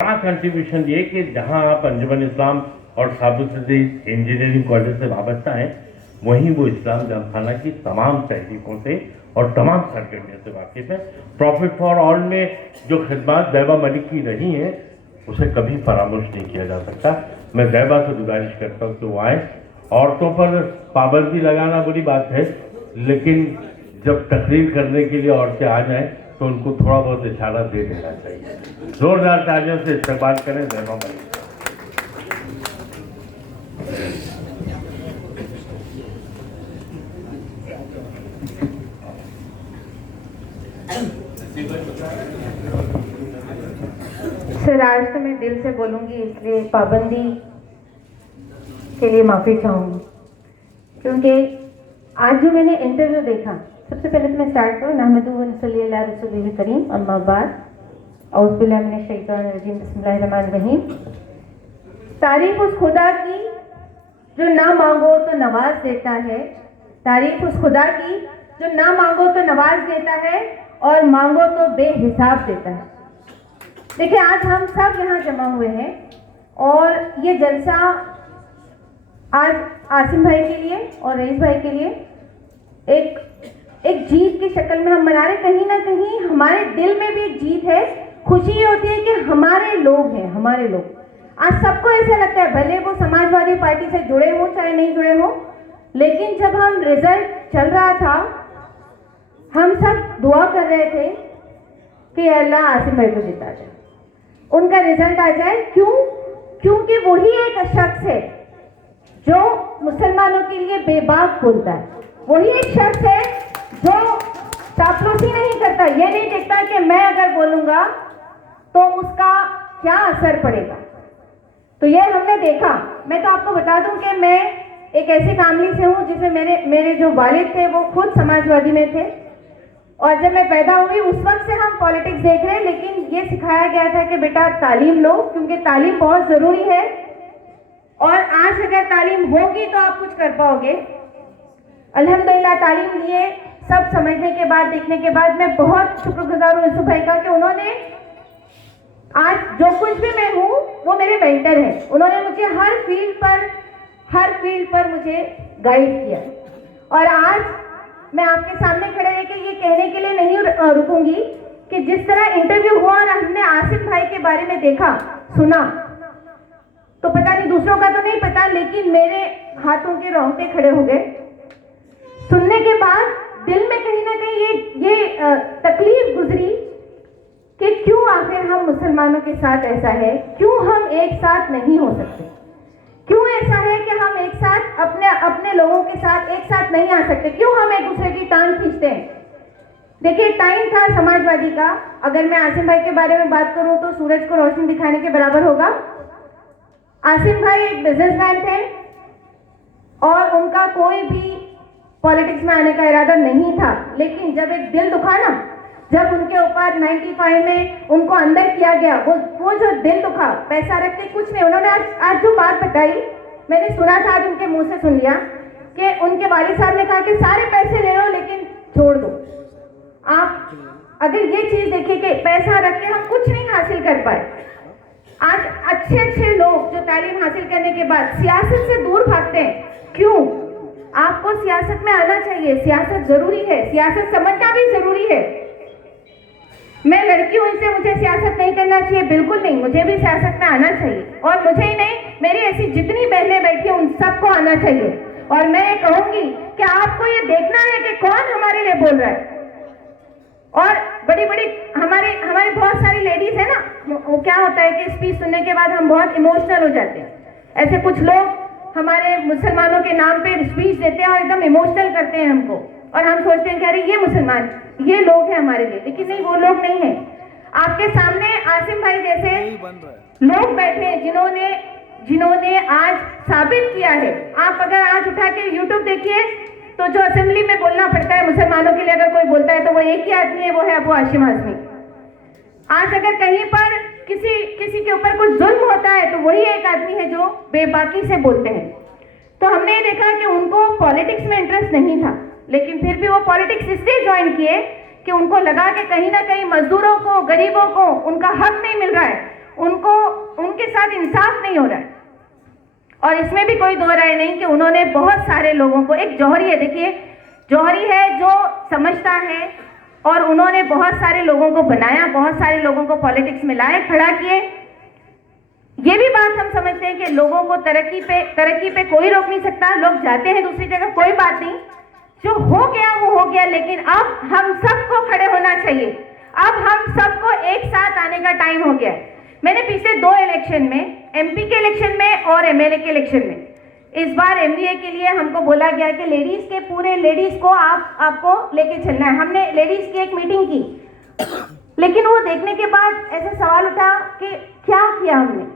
बड़ा कंट्रीब्यूशन ये कि जहां आप अंजुमन इस्लाम और साबुद्दीन इंजीनियरिंग कॉलेज से वाबस्ता हैं, वहीं वो इस्लाम जमखाना की तमाम तहरीकों से और तमाम सरगर्मियों से वाकिफ है। प्रॉफिट फॉर ऑल में जो खिदमत ज़ैबा मलिक की रही हैं, उसे कभी फरामोश नहीं किया जा सकता। मैं ज़ैबा से गुजारिश करता हूँ कि वो आए। औरतों पर पाबंदी लगाना बुरी बात है, लेकिन जब तकरीर करने के लिए औरतें आ जाएं तो उनको थोड़ा बहुत इशारा दे देना चाहिए। जोरदार तालियों से इस्तेमाल करें ज़ैबा मलिक। सर, आज तो मैं दिल से बोलूंगी, इसलिए पाबंदी के लिए माफ़ी चाहूँगी, क्योंकि आज जो मैंने इंटरव्यू देखा, सबसे पहले तो मैं स्टार्ट करूँ नहमदुहु व नसल्ली अला रसूलिल करीम, अम्मा बाद, औज़ु बिल्लाहि मिनश शैतानिर रजीम, बिस्मिल्लाहिर रहमानिर रहीम। तारीफ उस खुदा की जो ना मांगो तो नवाज देता है, तारीफ उस खुदा की जो ना मांगो तो नवाज देता है और मांगो तो बेहिसाब देता है। देखिए, आज हम सब यहाँ जमा हुए हैं और ये जलसा आज आसिम भाई के लिए और रईस भाई के लिए एक जीत की शक्ल में हम मना रहे। कहीं ना कहीं हमारे दिल में भी एक जीत है। खुशी ये होती है कि हमारे लोग हैं, हमारे लोग। आज सबको ऐसा लगता है, भले वो समाजवादी पार्टी से जुड़े हो चाहे नहीं जुड़े हो, लेकिन जब हम रिजल्ट चल रहा था, हम सब दुआ कर रहे थे कि अल्लाह आसिम भाई को जिता जाए, उनका रिजल्ट आ जाए। क्यों? क्योंकि वही एक शख्स है जो मुसलमानों के लिए बेबाक बोलता है। वही एक शख्स है जो चापलूसी नहीं करता। ये नहीं देखता कि मैं अगर बोलूंगा तो उसका क्या असर पड़ेगा। तो ये हमने देखा। मैं तो आपको बता दूं कि मैं एक ऐसी फैमिली से हूं जिसमें मेरे जो वालिद थे वो खुद समाजवादी में थे, और जब मैं पैदा हुई उस वक्त से हम पॉलिटिक्स देख रहे हैं। लेकिन ये सिखाया गया था कि बेटा तालीम लो, क्योंकि तालीम बहुत ज़रूरी है, और आज अगर तालीम होगी तो आप कुछ कर पाओगे। अल्हम्दुलिल्लाह तालीम लिए, सब समझने के बाद, देखने के बाद मैं बहुत शुक्रगुजार हूँ यूसुफ भाई का कि उन्होंने आज जो कुछ भी मैं हूँ वो मेरे मेंटर हैं। उन्होंने मुझे हर फील्ड पर मुझे गाइड किया, और आज मैं आपके सामने खड़े रह के ये कहने के लिए नहीं रुकूंगी कि जिस तरह इंटरव्यू हुआ और हमने आसिम भाई के बारे में देखा, सुना, तो पता नहीं दूसरों का तो नहीं पता, लेकिन मेरे हाथों के रोंगटे खड़े हो गए। सुनने के बाद दिल में कहीं ना कहीं ये तकलीफ गुजरी कि क्यों आखिर हम मुसलमानों के साथ ऐसा है, क्यों हम एक साथ नहीं हो सकते, क्यों ऐसा है कि हम एक साथ अपने लोगों के साथ एक साथ नहीं आ सकते, क्यों हम एक दूसरे की टांग खींचते हैं। देखिए, टाइम था समाजवादी का। अगर मैं आसिम भाई के बारे में बात करूं तो सूरज को रोशनी दिखाने के बराबर होगा। आसिम भाई एक बिजनेसमैन थे और उनका कोई भी पॉलिटिक्स में आने का इरादा नहीं था, लेकिन जब एक दिल दुखा ना, जब उनके ऊपर 95 में उनको अंदर किया गया, वो जो दिल दुखा, पैसा रख के कुछ नहीं। उन्होंने आज जो बात बताई, मैंने सुना था, आज उनके मुंह से सुन लिया कि उनके वालिद साहब ने कहा कि सारे पैसे ले लो लेकिन छोड़ दो। आप अगर ये चीज देखिए कि पैसा रख के हम कुछ नहीं हासिल कर पाए। आज अच्छे लोग जो तालीम हासिल करने के बाद सियासत से दूर भागते हैं। क्यों? आपको सियासत में आना चाहिए, सियासत जरूरी है, सियासत समझना भी जरूरी है। मैं लड़की हूं, इससे मुझे सियासत नहीं करना चाहिए, बिल्कुल नहीं। मुझे भी सियासत में आना चाहिए, और मुझे ही नहीं, मेरी ऐसी जितनी बहनें बैठी हैं उन सबको आना चाहिए। और मैं कहूंगी कि आपको ये देखना है कि कौन हमारे लिए बोल रहा है। और बड़ी हमारे बहुत सारी लेडीज है ना, वो क्या होता है कि स्पीच सुनने के बाद हम बहुत इमोशनल हो जाते हैं। ऐसे कुछ लोग हमारे मुसलमानों के नाम पे स्पीच देते हैं और एकदम इमोशनल करते हैं हमको, और हम सोचते हैं कि अरे ये मुसलमान, ये लोग हैं हमारे लिए, लेकिन नहीं, वो लोग नहीं हैं। आपके सामने आसिम भाई जैसे लोग बैठे हैं जिन्होंने आज साबित किया है। आप अगर आज उठा के यूट्यूब देखिए तो जो असेंबली में बोलना पड़ता है मुसलमानों के लिए, अगर कोई बोलता है तो वो एक ही आदमी है, वो है अबू हाशिम आज़मी। आज अगर कहीं पर किसी के ऊपर कुछ जुल्म होता है तो वही एक आदमी है जो बेबाकी से बोलते हैं। तो हमने ये देखा कि उनको पॉलिटिक्स में इंटरेस्ट नहीं था, लेकिन फिर भी वो पॉलिटिक्स इसलिए ज्वाइन किए कि उनको लगा कि कहीं ना कहीं मजदूरों को, गरीबों को उनका हक नहीं मिल रहा है, उनको उनके साथ इंसाफ नहीं हो रहा है। और इसमें भी कोई दो राय नहीं कि उन्होंने बहुत सारे लोगों को, एक जौहरी है, देखिए जौहरी है जो समझता है, और उन्होंने बहुत सारे लोगों को बनाया, बहुत सारे लोगों को पॉलिटिक्स में लाए, खड़ा किए। ये भी बात हम समझते हैं कि लोगों को तरक्की पे कोई रोक नहीं सकता, लोग जाते हैं दूसरी जगह, कोई बात नहीं, जो हो गया वो हो गया। लेकिन अब हम सबको खड़े होना चाहिए, अब हम सबको एक साथ आने का टाइम हो गया है। मैंने पिछले 2 इलेक्शन में, एमपी के इलेक्शन में और एमएलए के इलेक्शन में, इस बार एमबीए के लिए हमको बोला गया कि लेडीज के पूरे लेडीज को आपको लेके चलना है। हमने लेडीज की एक मीटिंग की, लेकिन वो देखने के बाद ऐसा सवाल उठा कि क्या किया हमने।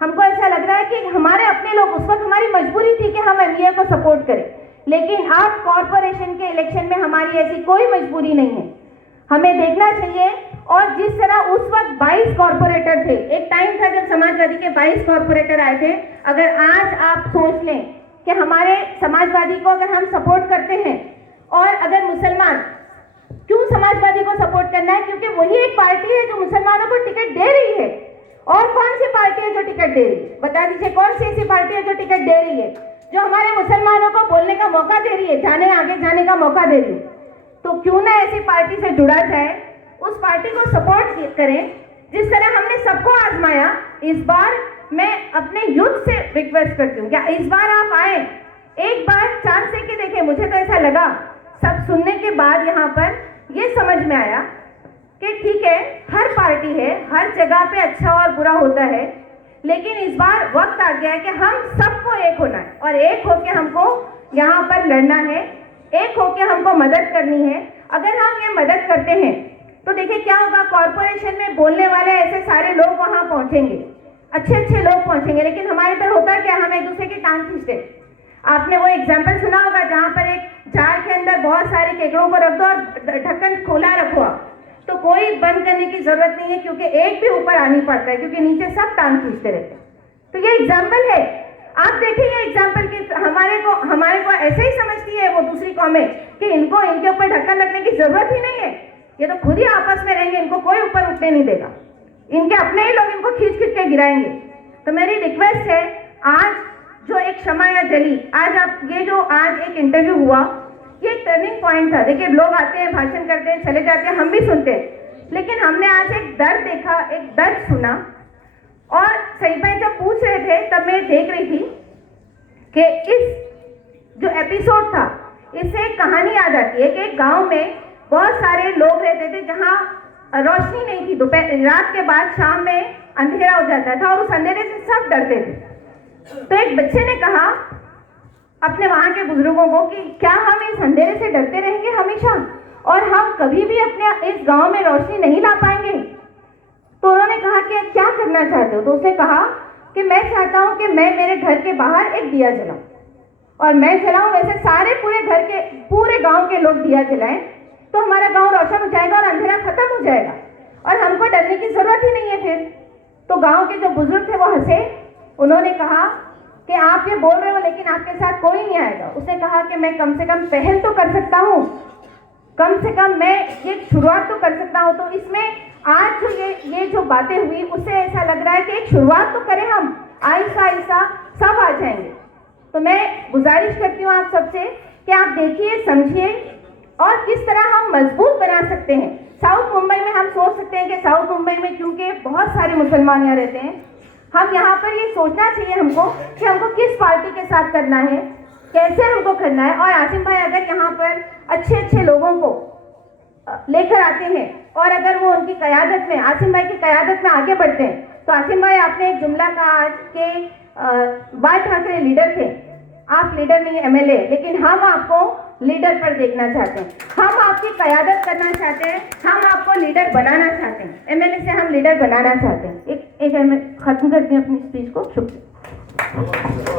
हमको ऐसा लग रहा है कि हमारे अपने लोग, उस वक्त हमारी मजबूरी थी कि हम एमबीए को सपोर्ट करें, लेकिन अब कॉर्पोरेशन के इलेक्शन में हमारी ऐसी कोई मजबूरी नहीं है। हमें देखना चाहिए, और जिस तरह उस वक्त 22 कॉर्पोरेटर थे, एक टाइम था जब समाजवादी के 22 कॉर्पोरेटर आए थे। अगर आज आप सोच लें कि हमारे समाजवादी को अगर हम सपोर्ट करते हैं, और अगर मुसलमान, क्यों समाजवादी को सपोर्ट करना है? क्योंकि वही एक पार्टी है जो मुसलमानों को टिकट दे रही है। और कौन सी पार्टी है जो टिकट दे रही है? बता दीजिए, कौन सी ऐसी पार्टी है जो टिकट दे रही है, जो हमारे मुसलमानों को बोलने का मौका दे रही है, आगे जाने का मौका दे रही है? तो क्यों ना ऐसी पार्टी से जुड़ा जाए, उस पार्टी को सपोर्ट करें। जिस तरह हमने सबको आजमाया, इस बार मैं अपने यूथ से रिक्वेस्ट करती हूँ, क्या इस बार आप आए, एक बार चांस दे के देखें। मुझे तो ऐसा लगा, सब सुनने के बाद यहाँ पर ये समझ में आया कि ठीक है, हर पार्टी है, हर जगह पे अच्छा और बुरा होता है, लेकिन इस बार वक्त आ गया है कि हम सबको एक होना है, और एक होकर हमको यहाँ पर लड़ना है, एक होकर हमको मदद करनी है। अगर हम ये मदद करते हैं तो देखिए क्या होगा, कॉर्पोरेशन में बोलने वाले ऐसे सारे लोग वहां पहुंचेंगे, अच्छे अच्छे लोग पहुंचेंगे, लेकिन हमारे पर होता क्या, हम एक दूसरे की टांग खींचते। आपने वो एग्जाम्पल सुना होगा जहां पर एक जार के अंदर बहुत सारे केकड़ों को रख दो और ढक्कन खोला रखो, तो कोई बंद करने की जरूरत नहीं है, क्योंकि एक भी ऊपर आ नहीं पाता है, क्योंकि नीचे सब टांग खींचते रहते हैं। तो ये एग्जाम्पल है, आप देखिए ये एग्जाम्पल की हमारे को ऐसे ही समझती है वो दूसरी कौमें कि इनको इनके ऊपर ढक्कन रखने की जरूरत ही नहीं है, ये तो खुद ही आपस में रहेंगे, इनको कोई ऊपर उठने नहीं देगा, इनके अपने ही लोग इनको खींच खींच के गिराएंगे। तो मेरी रिक्वेस्ट है, आज जो एक क्षमा या जली, आज आप ये जो आज एक इंटरव्यू हुआ, ये एक टर्निंग पॉइंट था। देखिए लोग आते हैं, भाषण करते हैं, चले जाते हैं, हम भी सुनते हैं, लेकिन हमने आज एक दर्द देखा, एक दर्द सुना। और सही भाई जब पूछ रहे थे तब मैं देख रही थी कि इस जो एपिसोड था, इससे एक कहानी याद आती है कि एक गांव में बहुत सारे लोग रहते थे जहां रोशनी नहीं थी, दोपहर रात के बाद शाम में अंधेरा हो जाता था, और उस अंधेरे से सब डरते थे। तो एक बच्चे ने कहा अपने वहां के बुजुर्गों को कि क्या हम इस अंधेरे से डरते रहेंगे हमेशा, और हम कभी भी अपने इस गांव में रोशनी नहीं ला पाएंगे? तो उन्होंने कहा कि क्या करना चाहते हो? तो उसने कहा कि मैं चाहता हूं कि मैं मेरे घर के बाहर एक दिया जलाऊं, और मैं जलाऊं, वैसे सारे पूरे गांव के लोग दिया जलाएं, तो हमारा गांव रोशन हो जाएगा और अंधेरा खत्म हो जाएगा, और हमको डरने की जरूरत ही नहीं है फिर। तो गांव के जो बुजुर्ग थे वो हंसे, उन्होंने कहा कि आप ये बोल रहे हो लेकिन आपके साथ कोई नहीं आएगा। उसने कहा कि मैं कम से कम पहल तो कर सकता हूँ, कम से कम मैं ये शुरुआत तो कर सकता हूँ। तो इसमें आज जो ये जो बातें हुई, उससे ऐसा लग रहा है कि एक शुरुआत तो करें हम, आहिस्ता आहिस्ता सब आ जाएंगे। तो मैं गुजारिश करती हूँ आप सबसे कि आप देखिए, समझिए, और किस तरह हम मजबूत बना सकते हैं। साउथ मुंबई में हम सोच सकते हैं कि साउथ मुंबई में क्योंकि बहुत सारे मुसलमान यहाँ रहते हैं, हम यहाँ पर ये सोचना चाहिए हमको कि हमको किस पार्टी के साथ करना है, कैसे हमको करना है। और आसिम भाई अगर यहाँ पर अच्छे अच्छे लोगों को लेकर आते हैं, और अगर वो उनकी क़यादत में, आसिम भाई की क़यादत में आगे बढ़ते हैं, तो आसिम भाई आपने एक जुमला कहा आज के बाल ठाकरे लीडर थे, आप लीडर नहीं एमएलए, लेकिन हम आपको लीडर पर देखना चाहते हैं, हम आपकी क़यादत करना चाहते हैं, हम आपको लीडर बनाना चाहते हैं, एमएलए से हम लीडर बनाना चाहते हैं। एक खत्म करते हैं अपनी स्पीच को। शुक्रिया।